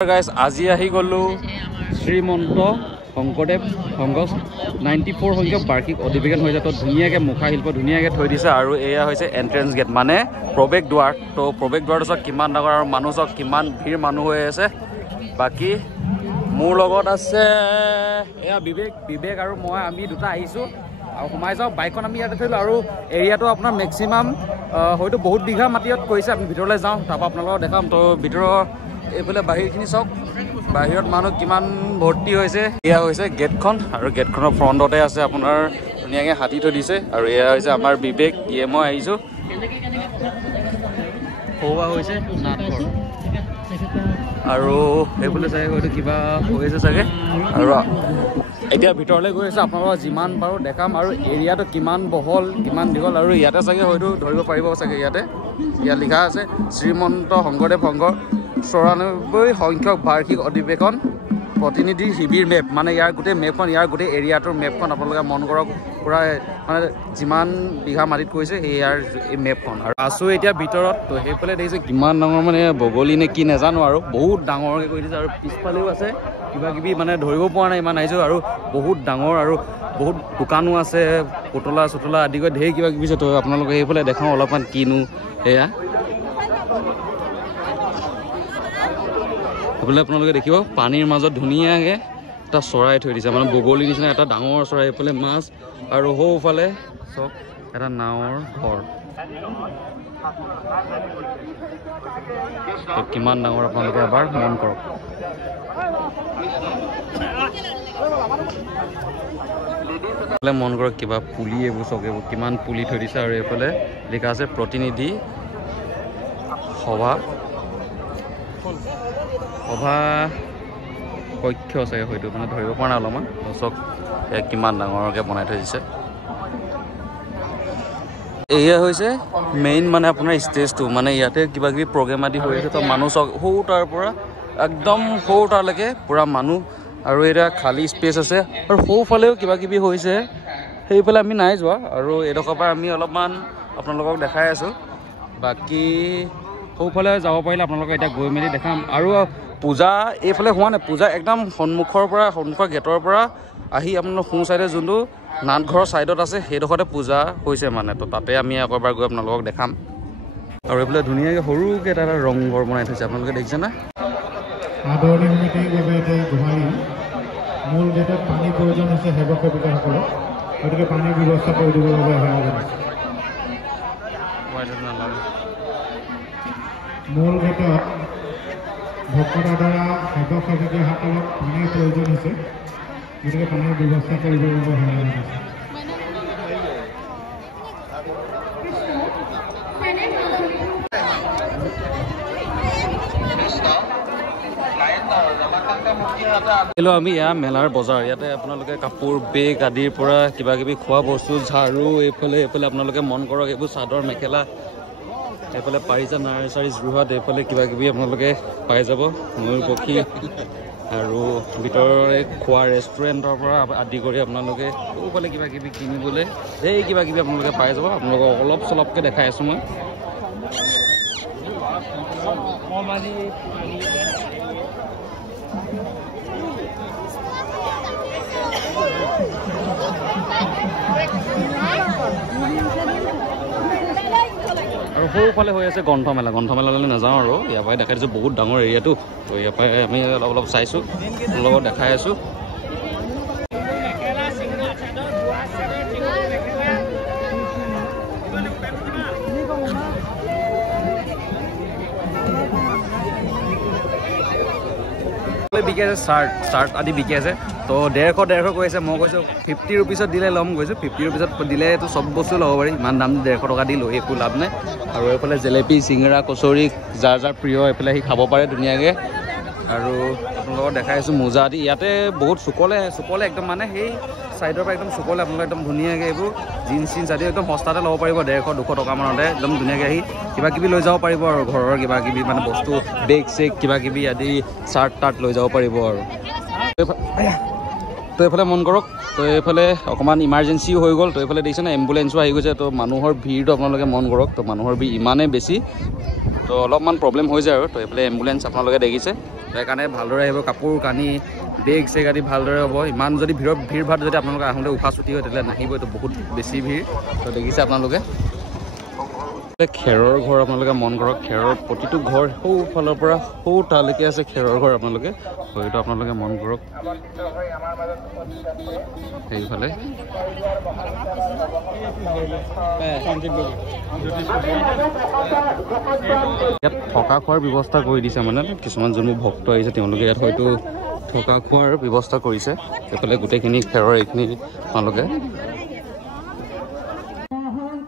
Guys, আজি আহি গলো শ্ৰীমন্ত শংকৰদেৱ সংঘ 94 সংখ্যক বাৰ্ষিক অধিৱেশন হৈছে তো ধুনীয়াকৈ মুখা শিল্প ধুনীয়াকৈ থৈ দিছে আৰু এয়া হৈছে এন্ট্ৰেন্স গেট মানে প্ৰৱেশ দুৱাৰ তো প্ৰৱেশ দুৱাৰটো চাওক কিমান ডাঙৰ আৰু মানুহ চাওক কিমান ভিৰ মানুহ হৈ আছে বাকি মোৰ লগত আছে এয়া বিবেক আৰু মই আমি দুটা আহিছো আৰু সোমাই যাও বাইকখন আমি ইয়াতে থৈলো আৰু এৰিয়াটো আপোনাৰ ম্যাক্সিমাম হয়তো বহুত বিঘা মাটিত কৰিছে আমি ভিতৰলৈ যাওঁ তাৰপৰা আপোনালোকক দেখাম তো ভিতৰৰ এইফালে বাহিৰখিনি চাওক বাহিৰত মানুহ কিমান ভৰ্তি হৈছে এয়া হৈছে গেটখন আৰু গেটখনৰ ফ্ৰণ্টতে আছে আপোনাৰ ধুনীয়াকৈ হাতী থৈ দিছে আৰু এয়া হৈছে আমাৰ বিবেক মই আহিছোঁ হোৱা হৈছে নাটঘৰ আৰু এইফালে চাগে হয়তো কিবা হৈছে চাগে আৰু এতিয়া ভিতৰলৈ গৈ আছে আপোনালোকক যিমান পাৰোঁ দেখাম আৰু এৰিয়াটো কিমান বহল কিমান দীঘল আৰু ইয়াতে চাগে হয়তো ধৰিব পাৰিব চাগে ইয়াত লিখা আছে শ্ৰীমন্ত শংকৰদেৱ সংঘ 94 সংখ্যক বাৰ্ষিক অধিৱেশন প্ৰতিনিধি শিবিৰ মেপ মানে ইয়াৰ গোটেই মেপখন ইয়াৰ গোটেই এৰিয়াটোৰ মেপখন আপোনালোকে মন কৰক পুৰা মানে যিমান বিঘা মাটিত কৰিছে সেই ইয়াৰ এই মেপখন আৰু আছোঁ এতিয়া ভিতৰত তো সেইফালে দেখিছে কিমান ডাঙৰ মানে বগলী নে কি নাজানো আৰু বহুত ডাঙৰকৈ কৰি দিছে আৰু পিছফালেও আছে কিবা কিবি মানে ধৰিব পৰা নাই ইমান আহিছোঁ আৰু বহুত ডাঙৰ আৰু বহুত দোকানো আছে পুতলা চুতলা আদি কৰি ঢেৰ কিবা কিবি আছে তো আপোনালোকে সেইফালে দেখাওঁ অলপমান কিনো এয়া এইফালে আপোনালোকে দেখিব পানীৰ মাজত ধুনীয়াকৈ এটা চৰাই থৈ দিছে মানে বগলীৰ নিচিনা এটা ডাঙৰ চৰাই এইফালে মাছ আৰু সৌফালে চব এটা নাৱৰ ঘৰ কিমান ডাঙৰ আপোনালোকে এবাৰ মন কৰক মন কৰক কিবা পুলি এইবোৰ চক এইবোৰ কিমান পুলি থৈ দিছে আৰু এইফালে লিখা আছে প্ৰতিনিধি সভা কক্ষ চাগে হয়তো মানে ধৰিব পৰা নাই অলপমান চক কিমান ডাঙৰকৈ বনাই থৈ দিছে এয়া হৈছে মেইন মানে আপোনাৰ ষ্টেজটো মানে ইয়াতে কিবা কিবি প্ৰগ্ৰেম আদি হৈ আছে তো মানুহ চক সৰু তাৰ পৰা একদম সৰু তাৰলৈকে পূৰা মানুহ আৰু এটা খালী স্পেচ আছে আৰু সৌফালেও কিবা কিবি হৈছে সেইফালে আমি নাই যোৱা আৰু এইডোখৰ পৰা আমি অলপমান আপোনালোকক দেখাই আছোঁ বাকী সৌফালে যাব পাৰিলে আপোনালোকে এতিয়া গৈ মেলি দেখাম আৰু পূজা এইফালে হোৱা নাই পূজা একদম সন্মুখৰ গেটৰ পৰা আহি আপোনাৰ সোঁ চাইডে যোনটো নাটঘৰৰ ছাইডত আছে সেইডোখৰতে পূজা হৈছে মানে তো তাতে আমি আকৌ এবাৰ গৈ আপোনালোকক দেখাম আৰু এইফালে ধুনীয়াকৈ সৰুকৈ এটা ৰংঘৰ বনাই থৈছে আপোনালোকে দেখিছেনে আদৰণি সমিতিৰ বাবে এতিয়া গোহাৰি মূল গেটত পানীৰ প্ৰয়োজন হৈছে সেৱক সেৱিকাসকলক গতিকে পানীৰ ব্যৱস্থা কৰি দিবৰ বাবে সেৱা জনাইছে মূল গেটত ভক্তৰ দ্বাৰা সেৱক সেৱিকাসকলক পানীৰ প্ৰয়োজন হৈছে গতিকে পানীৰ ব্যৱস্থা কৰিবৰ বাবে সেৱা জনাইছে আমি এয়া মেলাৰ বজাৰ ইয়াতে আপোনালোকে কাপোৰ বেগ আদিৰ পৰা কিবা কিবি খোৱা বস্তু ঝাৰু এইফালে আপোনালোকে মন কৰক এইবোৰ চাদৰ মেখেলা এইফালে পাৰিজা নাৰ্চাৰী যোৰহাট এইফালে কিবা কিবি আপোনালোকে পাই যাব ময়ূৰ পক্ষী আৰু ভিতৰৰ খোৱা ৰেষ্টুৰেণ্টৰ পৰা আদি কৰি আপোনালোকে সৌফালে কিবা কিবি কিনিবলৈ এই কিবা কিবি আপোনালোকে পাই যাব আপোনালোকক অলপ চলপকৈ দেখাই আছোঁ মই আৰু সৌফালে হৈ আছে গ্ৰন্থমেলালৈ নাযাওঁ আৰু ইয়াৰ পৰাই দেখাই দিছোঁ বহুত ডাঙৰ এৰিয়াটো তো ইয়াৰ পৰাই আমি অলপ চাইছোঁ লগত দেখাই আছোঁ বিকি আছে চাৰ্ট আদি বিকি আছে তো 150 কৈ আছে মই কৈছোঁ 50 ৰুপিছত দিলে ল'ম কৈছোঁ 50 ৰুপিছত দিলেতো চব বস্তু ল'ব পাৰি ইমান দাম 150 টকা দি লৈ একো লাভ নাই আৰু এইফালে জেলেপি চিঙৰা কচৰি যাৰ প্ৰিয় এইফালে সি খাব পাৰে ধুনীয়াকৈ আৰু আপোনালোকক দেখাই আছোঁ মোজা আদি ইয়াতে বহুত চুকলে একদম মানে সেই চাইডৰ পৰা একদম চুকলে আপোনালোকে একদম ধুনীয়াকৈ এইবোৰ জিন্স আদি একদম সস্তাতে ল'ব পাৰিব 150-200 টকামানতে একদম ধুনীয়াকৈ আহি কিবা কিবি লৈ যাব পাৰিব আৰু ঘৰৰ কিবা কিবি মানে বস্তু বেগ চেগ কিবা কিবি আদি চাৰ্ট তাৰ্ট লৈ যাব পাৰিব আৰু তো এইফালে মন কৰক তো এইফালে অকণমান ইমাৰ্জেঞ্চিও হৈ গ'ল তো এইফালে দেখিছেনে এম্বুলেঞ্চো আহি গৈছে তো মানুহৰ ভিৰটো আপোনালোকে মন কৰক তো মানুহৰ ভিৰ ইমানেই বেছি তো অলপমান প্ৰব্লেম হৈ যায় আৰু তো এইফালে এম্বুলেঞ্চ আপোনালোকে দেখিছে সেইকাৰণে ভালদৰে আহিব কাপোৰ কানি বেগ চেগ আদি ভালদৰে হ'ব ইমান যদি ভিৰ ভাৰ যদি আপোনালোকে আহোঁতে উশাহ চুটি হয় তেতিয়াহ'লে নাহিব এইটো বহুত বেছি ভিৰ তো দেখিছে আপোনালোকে খেৰৰ ঘৰ আপোনালোকে মন কৰক খেৰৰ প্ৰতিটো ঘৰ সৌফালৰ পৰা সৌ তালৈকে আছে খেৰৰ ঘৰ আপোনালোকে হয়তো আপোনালোকে মন কৰক সেইফালে ইয়াত থকা খোৱাৰ ব্যৱস্থা কৰি দিছে মানে কিছুমান যোনবোৰ ভক্ত আহিছে তেওঁলোকে ইয়াত হয়তো থকা খোৱাৰ ব্যৱস্থা কৰিছে সেইফালে গোটেইখিনি খেৰৰ এইখিনি আপোনালোকে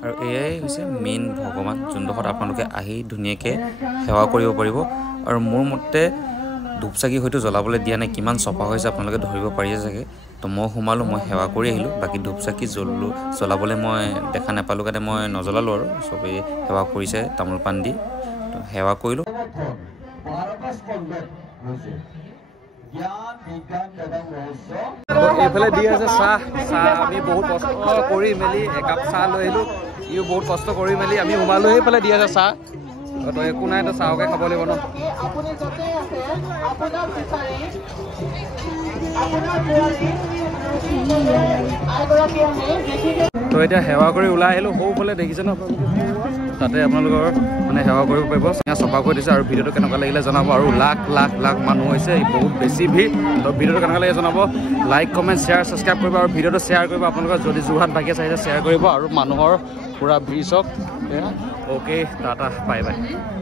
আৰু এয়াই হৈছে মেইন ভগৱান যোনডোখৰত আপোনালোকে আহি ধুনীয়াকৈ সেৱা কৰিব পাৰিব আৰু মোৰ মতে ধূপচাকি হয়তো জ্বলাবলৈ দিয়া নাই কিমান চফা হৈছে আপোনালোকে ধৰিব পাৰিছে চাগে তো মই সোমালোঁ মই সেৱা কৰি আহিলোঁ বাকী ধূপচাকি জ্বলাবলৈ মই দেখা নাপালোঁ কাৰণে মই নজ্বলালোঁ আৰু চবেই সেৱা কৰিছে তামোল পাণ দি তো সেৱা কৰিলোঁ এইফালে দি আছে চাহ আমি বহুত কষ্ট কৰি মেলি একাপ চাহ লৈ আহিলোঁ ইও বহুত কষ্ট কৰি মেলি আমি সোমালোঁ সেইফালে দি আছে চাহ তো একো নাই তো চাহকে খাব লাগিব ন তো এতিয়া সেৱা কৰি ওলাই আহিলোঁ সৌফালে দেখিছে ন তাতে আপোনালোকৰ মানে সেৱা কৰিব পাৰিব চফা কৰি দিছে আৰু ভিডিঅ'টো কেনেকুৱা লাগিলে জনাব আৰু লাখ লাখ লাখ মানুহ হৈছে বহুত বেছি ভিৰ তো ভিডিঅ'টো কেনেকুৱা লাগিলে জনাব লাইক কমেণ্ট শ্বেয়াৰ ছাবস্ক্ৰাইব কৰিব আৰু ভিডিঅ'টো শ্বেয়াৰ কৰিব আপোনালোকৰ যদি যোৰহাট বাকী চাইছে শ্বেয়াৰ কৰিব আৰু মানুহৰ পুৰা ভিৰ চক অ'কে টাটা বাই বাই